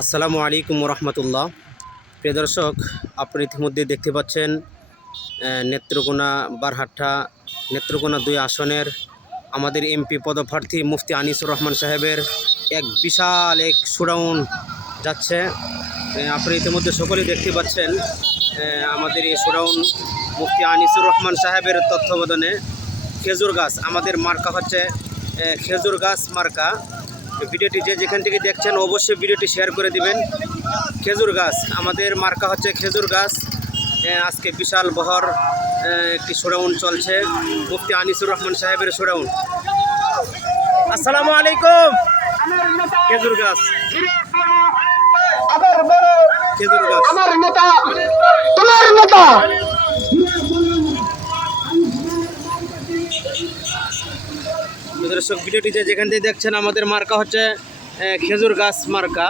আসসালামু আলাইকুম রহমতুল্লাহ প্রিয় দর্শক, আপনি ইতিমধ্যে দেখতে পাচ্ছেন নেত্রকোনা বারহাট্টা, নেত্রকোনা দুই আসনের আমাদের এমপি পদপ্রার্থী মুফতি আনিসুর রহমান সাহেবের এক বিশাল এক সুরাউন যাচ্ছে। আপনি ইতিমধ্যে সকলেই দেখতে পাচ্ছেন আমাদের এই সুরাউন মুফতি আনিসুর রহমান সাহেবের তত্ত্বাবধানে খেজুর গাছ, আমাদের মার্কা হচ্ছে খেজুর গাছ মার্কা। ভিডিওটি যে যেখান থেকে দেখছেন অবশ্যই ভিডিওটি শেয়ার করে দিবেন। খেজুর গাছ, আমাদের মার্কা হচ্ছে খেজুর গাছ। আজকে বিশাল বহর একটি শোডাউন চলছে। মুফতি আনিসুর রহমান সাহেবের শোডাউন। আসসালামু আলাইকুম। খেজুর গাছ। খেজুর গাছ দর্শক ভিডিওটি যে যেখান থেকে দেখছেন আমাদের মার্কা হচ্ছে খেজুর গাছ মার্কা।